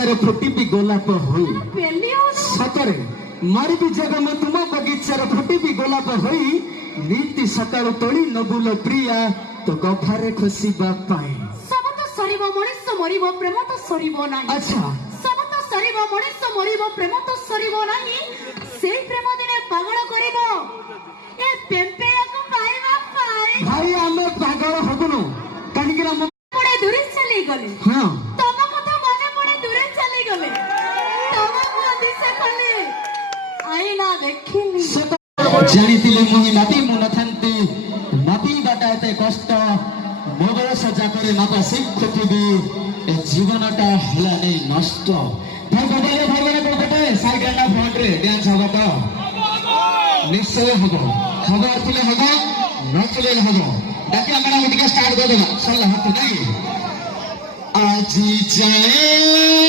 फुटी गोलाप हो सतरे मारिबी जग में तुम बगीचार फुटी गोलाप हो नीति सकाल तोली नबुल प्रिया तो गफारे खोसिबा पाए सब तो सरीब मनुष्य मरिब प्रेम तो सरीब नाही। अच्छा सब तो सरीब मनुष्य मरिब प्रेम तो सरीब नाही। से प्रेम दिने पागल करिब ए पेंपेया को पाइबा पाए भाई आमे पागल हबनु कानी कि हम पड़े दूर चली गले। हां तम कथा मने पड़े दूर चली गले तम को दिसे खले आईना देखिली जानितिले मुहि नाती मु नथांती नाती बाटाते कष्ट मोगल सजा करे माता शिक्षिबी ए जीवनटा हला नै नष्ट भाई बडे को बेटे साइड ना फ्रंट रे डांस हबो तो निश्चय हबो खबर तुले हबो नचले हबो डाके हमरा मिटिका स्टार्ट कर देबा चल हाथ नहीं आज जाए